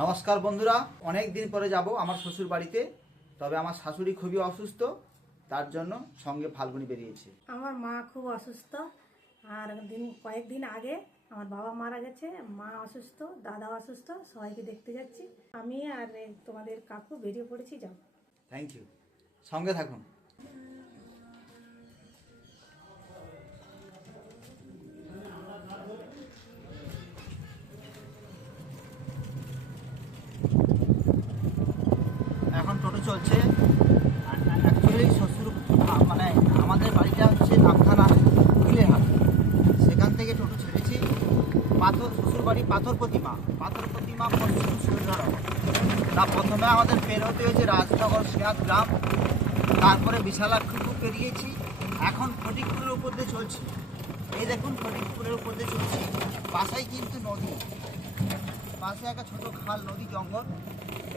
নমস্কার বন্ধুরা অনেক দিন পরে যাব আমার শ্বশুর বাড়িতে তবে আমার শাশুড়ি খুবই অসুস্থ তার জন্য সঙ্গে ফাল্গুনি বেরিয়েছে। আমার মা খুব অসুস্থ আর দিন কয়েকদিন আগে আমার বাবা মারা গেছে মা অসুস্থ দাদা অসুস্থ সবাইকে দেখতে যাচ্ছি। আমি আর তোমাদের কাকু বেরিয়ে পড়েছি যাও। থ্যাংক ইউ সঙ্গে থাকুন। চলছে অ্যাকচুয়ালি শ্বশুর মানে আমাদের বাড়িটা হচ্ছে নামখানা হুইলেহাট সেখান থেকে টোটো ছেড়েছি। পাথর, শ্বশুর বাড়ি পাথর প্রতিমা। পাথর প্রতিমা পশ্চিম সুন্দরবন তা প্রথমে আমাদের পেরোতে হয়েছে রাজনগর সিরাজ গ্রাম। তারপরে বিশালাক্ষপুর পেরিয়েছি। এখন ফটিকপুরের উপর দিয়ে চলছি। এই দেখুন, ফটিকপুরের উপর দিয়ে চলছি। পাশেই কিন্তু নদী। পাশে একটা ছোট খাল, নদী জঙ্গল।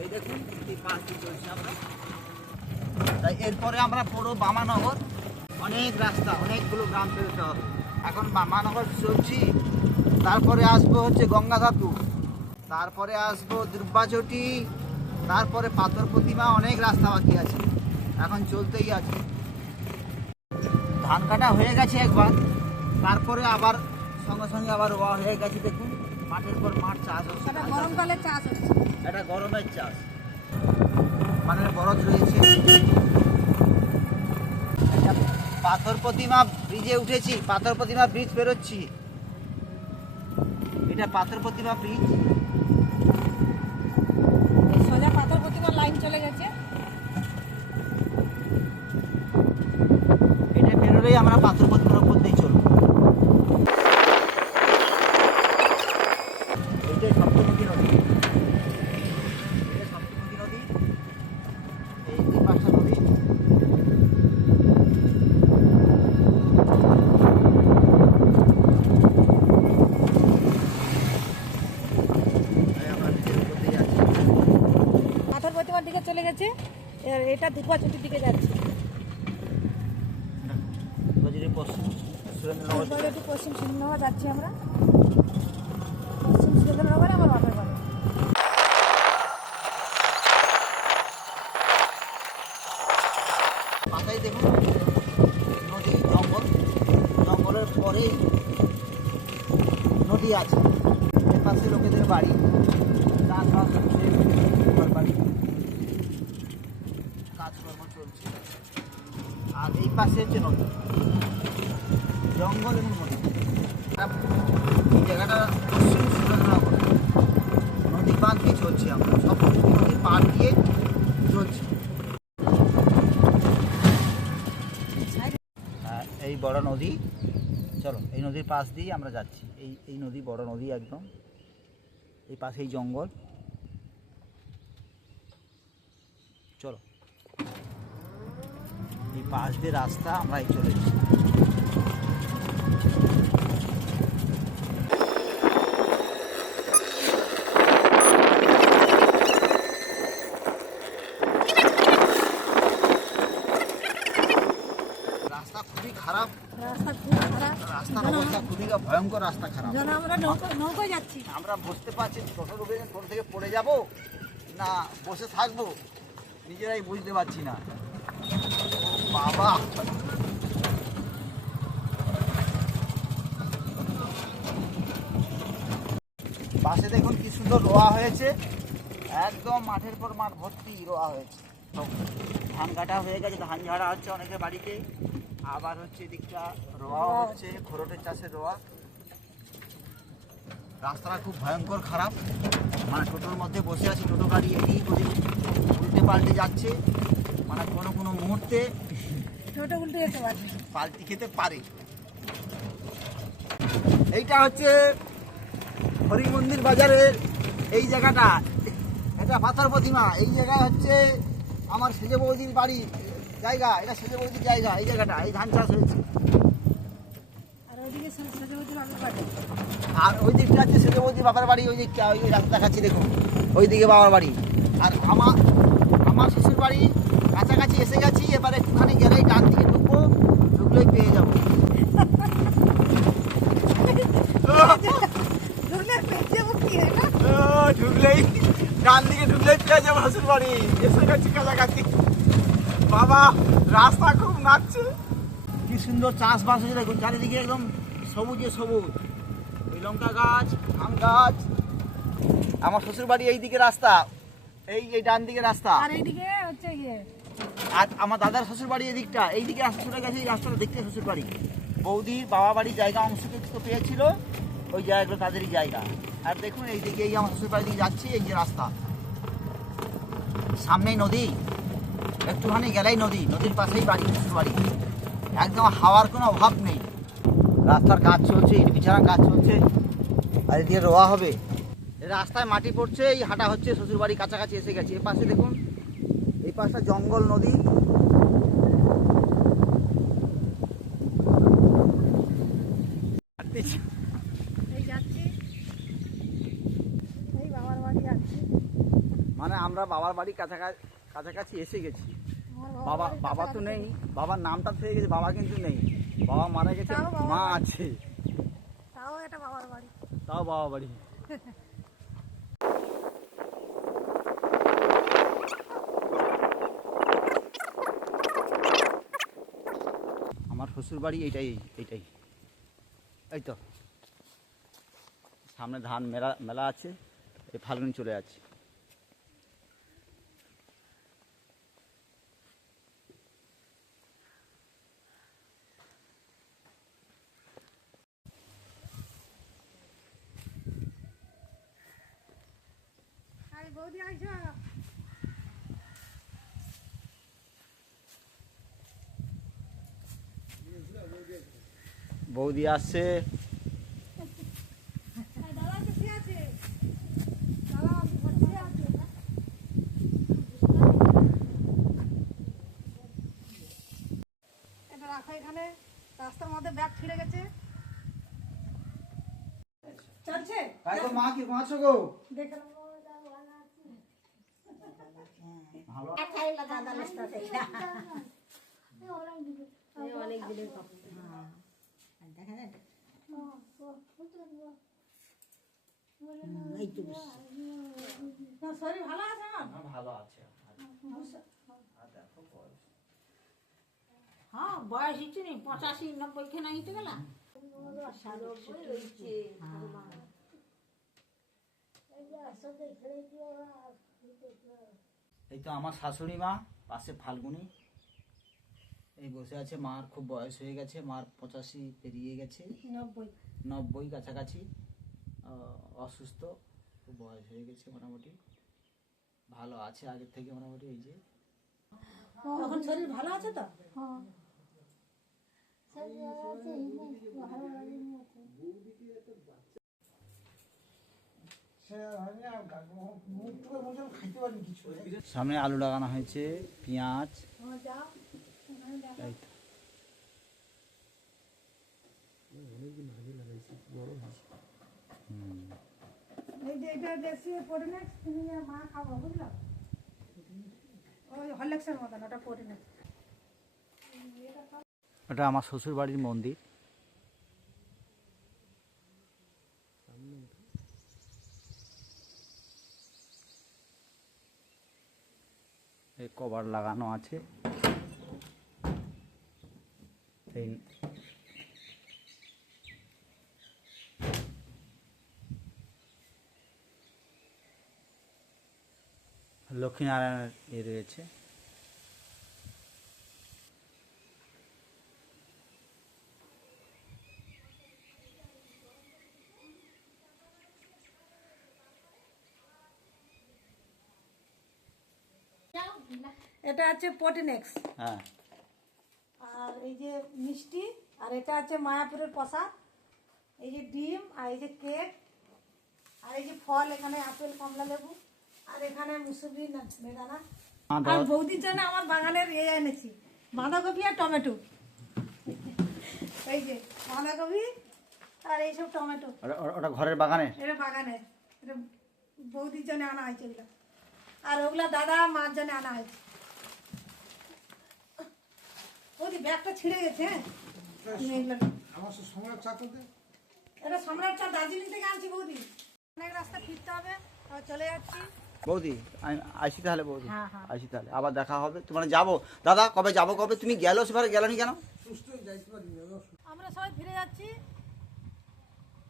এই দেখুন তাই এরপরে আমরা পুরো বামানগর। অনেক রাস্তা, অনেকগুলো গ্রাম পেরোতে হবে। এখন বামানগর চলছি। তারপরে আসব হচ্ছে গঙ্গাধাতু। তারপরে আসব দুর্বাচটি তারপরে পাথর প্রতিমা, অনেক রাস্তা বাকি আছে। এখন চলতেই আছে। ধান কাটা হয়ে গেছে একবার। তারপরে আবার, সঙ্গে সঙ্গে আবার হয়ে গেছে, দেখুন। মাঠের পর মাঠ চাষ হচ্ছে। গরমকালে চাষ হচ্ছে। এটা গরমের চাষ। মানে বরফ রয়েছে। পাথর প্রতিমা ব্রিজে উঠেছি পাথর প্রতিমা ব্রিজ বেরোচ্ছি এটা পাথর প্রতিমা ব্রিজ। সোজা পাথর প্রতিমা লাইন চলে গেছে। এটা বেরোলেই আমরা পাথর প্রতিমার উপর দিয়ে চলবো এইটাই সপ্তমুখী নদী এটা সপ্তমুখী নদী এই দুই পাঁচটা নদী এই আমরা ব্রিজের উপর দিয়ে যাচ্ছি পাথর প্রতিমার দিকে চলে গেছে এটা দুপা ছুটির দিকে যাচ্ছে। পশ্চিম সিংহনগর যাচ্ছি। আমরা। পশ্চিম সুরেন্দ্রনগরে আমার বাপের বাড়ি। দেখুন নদী জঙ্গল। জঙ্গলের পরেই নদী আছে। পাশে লোকেদের বাড়ি। চাষবাস হচ্ছে বাড়ি কাজকর্ম চলছে আর এই পাশে হচ্ছে নদী। জঙ্গল এবং নদী। জায়গাটা পশ্চিম সুরেন্দ্রনগর নদী বাঁধ দিয়ে চলছি আমরা। সব নদী পার দিয়ে চলছি। এই বড় নদী, চলো, এই নদীর পাশ দিয়ে আমরা যাচ্ছি। এই এই নদী বড় নদী একদম। এই পাশেই জঙ্গল। চলো। এই পাশ দিয়ে রাস্তা আমরা চলে যাচ্ছি রাস্তা খুবই খারাপ। রাস্তা রাস্তার খুবই ভয়ঙ্কর রাস্তা খারাপ। আমরা যাচ্ছি। আমরা বুঝতে পারছি টোটো থেকে পড়ে যাব না বসে থাকব। নিজেরাই বুঝতে পারছি না। বাবা। পাশে দেখুন কি সুন্দর রোয়া হয়েছে। একদম মাঠের পর মাঠ ভর্তি রোয়া হয়েছে। ধান কাটা হয়ে গেছে, ধান ঝাড়া হচ্ছে অনেকের বাড়িতে। আবার হচ্ছে এদিকটা রোয়া হচ্ছে, খোরটের চাষের রোয়া। রাস্তাটা খুব ভয়ঙ্কর খারাপ। মানে টোটোর মধ্যে বসে আছি, টোটো গাড়ি ওদিক উল্টে পাল্টে যাচ্ছে। মানে কোনো কোনো মুহূর্তে ছোটো উল্টে যেতে পারবে পাল্টি খেতে পারে। এইটা হচ্ছে হরি মন্দির বাজারের এই জায়গাটা। এটা পাথর প্রতিমা। এই জায়গায় হচ্ছে আমার সেজে বৌদির বাড়ি। জায়গা এটা সেজে বৌদির জায়গা। এই জায়গাটা এই ধান চাষ হয়েছে। আর ওই দিকটা হচ্ছে সেজবতী বাবার বাড়ি ওই দিকটা ওই ওই রাস্তা দেখাচ্ছি দেখুন। ওই দিকে বাবার বাড়ি। আর আমার আমার শ্বশুর বাড়ি কাছাকাছি এসে গেছি এবার একটুখানি গেলেই ডান দিকে ঢুকবো ঢুকলেই পেয়ে যাব। যাব ঢুকলেই ডান দিকে ঢুকলে পেয়েছে ভাসুর বাড়ি। এসে গেছি কাছাকাছি। বাবা রাস্তা খুব নাচছে। কি সুন্দর চাষবাস হয়েছে দেখুন চারিদিকে একদম সবুজে সবুজ। ওই লঙ্কা গাছ আম গাছ। আমার শ্বশুর বাড়ি এই দিকে রাস্তা এই এই ডান দিকে রাস্তা। আর এইদিকে হচ্ছে ইয়ে আর আমার দাদার শ্বশুর বাড়ি এদিকটা এই দিকে রাস্তা চলে গেছে এই রাস্তাটা দেখতে শ্বশুর বাড়ি বৌদির বাবা বাড়ির জায়গা অংশ তো পেয়েছিল, ওই জায়গাগুলো তাদেরই জায়গা। আর দেখুন এই দিকে এই আমার শ্বশুর বাড়ি দিকে যাচ্ছি, এই যে রাস্তা। সামনেই নদী, একটুখানি গেলেই নদী, নদীর পাশেই বাড়ি শ্বশুর বাড়ি একদম হাওয়ার কোনো অভাব নেই। রাস্তার কাজ চলছে, ইট বিছানার কাজ চলছে, আর এদিকে রোয়া হবে। রাস্তায় মাটি পড়ছে, এই হাঁটা হচ্ছে শ্বশুর বাড়ি কাছাকাছি এসে গেছে। এর পাশে দেখুন পাশটা জঙ্গল নদী। এই বাবার বাড়ি যাচ্ছি। মানে আমরা বাবার বাড়ি কাছাকাছি কাছাকাছি এসে গেছি। বাবা বাবা তো নেই বাবার নামটা থেকে গেছে বাবা কিন্তু নেই। বাবা মারা গেছে মা আছে। তাও এটা বাবার বাড়ি। তাও বাবা বাড়ি আমার শ্বশুর বাড়ি এইটাই এইটাই। এই তো। সামনে ধান মেলা মেলা আছে, এই ফাল্গুন চলে যাচ্ছে। বৌদি আসছে। দাদা বসে আছে দাদা আছে এটা এখানে। রাস্তার মধ্যে ব্যাগ ছিঁড়ে গেছে। চলছে? তাই তো মা কি গো? দেখে নাও। ভালো না, শরীর ভালো আছে আমার ভালো আছে। হ্যাঁ বয়স হচ্ছে নি পঁচাশি নব্বই খানা হিতে গেলা? এই তো আমার শাশুড়ি মা পাশে ফাল্গুনি। এই বসে আছে মার খুব বয়স হয়ে গেছে মার পঁচাশি পেরিয়ে গেছে। নব্বই। নব্বই কাছাকাছি। অসুস্থ খুব বয়স হয়ে গেছে মোটামুটি। ভালো আছে আগের থেকে মোটামুটি এই যে। তখন শরীর ভালো আছে তো? সামনে আলু লাগানো হয়েছে পেঁয়াজ। এই তো। হুম। এই যে এটা দেশি পরিনেক্স তুমি মা খাব বুঝলো ওই হরলেক্সের মতন ওটা পরিনেক্স ওটা আমার শ্বশুর বাড়ির মন্দির এই কভার লাগানো আছে এই লক্ষ্মীনারায়ণের ইয়ে রয়েছে। এটা আছে পটিনেক্স হ্যাঁ। আর এই যে মিষ্টি আর এটা আছে মায়াপুরের প্রসাদ। এই যে ডিম আর এই যে কেক আর এই যে ফল এখানে আপেল কমলা লেবু আর এখানে মুসুবি বেদানা। আর বৌদির জন্য আমার বাগানের এ এনেছি বাঁধাকপি আর টমেটো। এই যে বাঁধাকপি আর এইসব টমেটো। ওটা- ঘরের বাগানে? এটা বাগানে। এটা বৌদির জন্য আনা হয়েছে এগুলো। আর ওগুলা দাদা মার জন্য আনা হয়েছে। বৌদি ব্যাগটা ছিঁড়ে গেছে হ্যাঁ। এটা সম্রাট চা দার্জিলিং থেকে আনছি বৌদি। অনেক রাস্তা ফিরতে হবে চলে যাচ্ছি। বৌদি আসি তাহলে বৌদি। হ্যাঁ, হ্যাঁ। আসি তাহলে আবার দেখা হবে। তোমার যাব। দাদা কবে যাব কবে? তুমি গেলো সেবারে গেলানি কেন? আমরা সবাই ফিরে যাচ্ছি।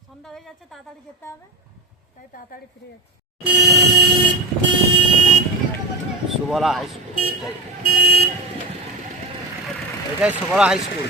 সন্ধ্যা হয়ে যাচ্ছে তাড়াতাড়ি যেতে হবে। তাই তাড়াতাড়ি ফিরে যাচ্ছি। Subala high school. এটাই সুবলা হাই স্কুল